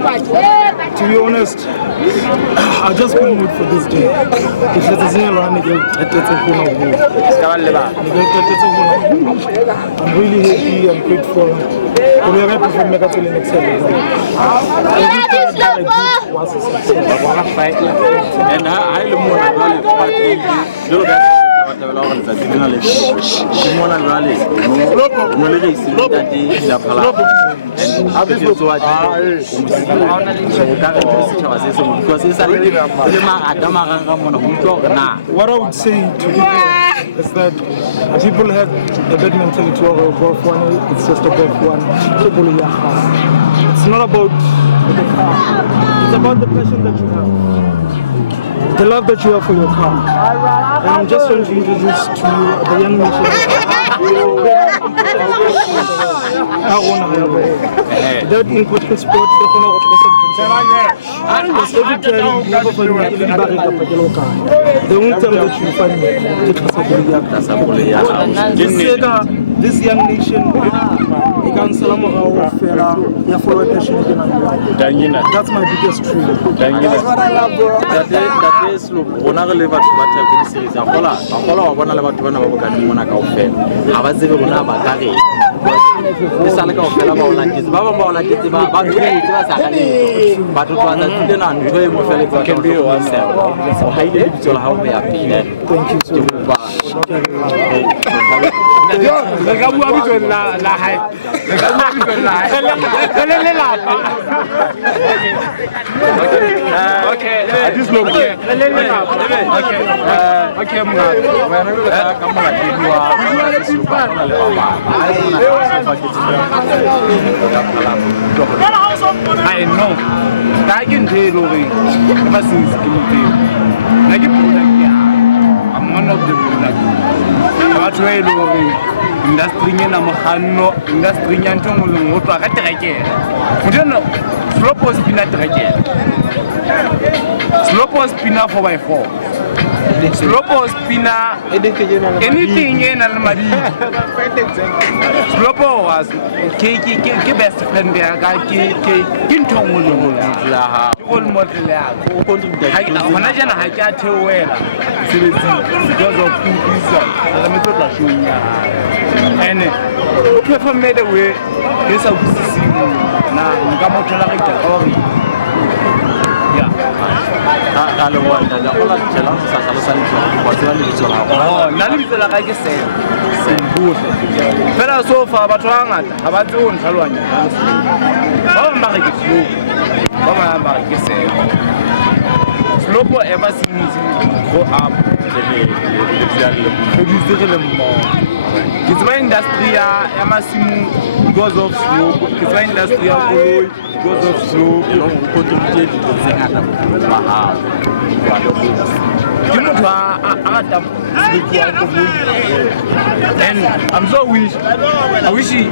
To be honest, I just couldn't wait for this day. If it's a I'm really happy and grateful. We are happy for Niknedkat next year. And I what I would say to people is that people have a bad mentality above one, it's just above one. It's not about the car, it's about the passion that you have, the love that you have for your car. And I'm just going to introduce to you the young nation. That important sport, because every time you have a the only time that you find this young nation, that's my biggest dream. That's what I love, bro. I know. I can tell you, ever since I'm one of the products. Industry nya na mohano industry nya ntong mo motho ka trekere motho Slopo spinach trekere Slopo spinach 4x4 Slopo spinach anything in almadi Slopo was ke best friend ya ka ke ntong mo la ha all model ya ko hona jana ha ke a theoela because of this ala metlo tla shonya and prefer made away this of na nka motho la ka ori yeah I want that all that challenge sa sala na le bitso la ka ke se good fela so far batho ba ngata ha ba tsone tlhalwanya ba ba re ke slow ba ba ke se Slopo ever since grow up it's my industry ya masimu because of Slopo it's my industry ya koloi because of Slopo contributed to zengata ba and I'm so wish I wish he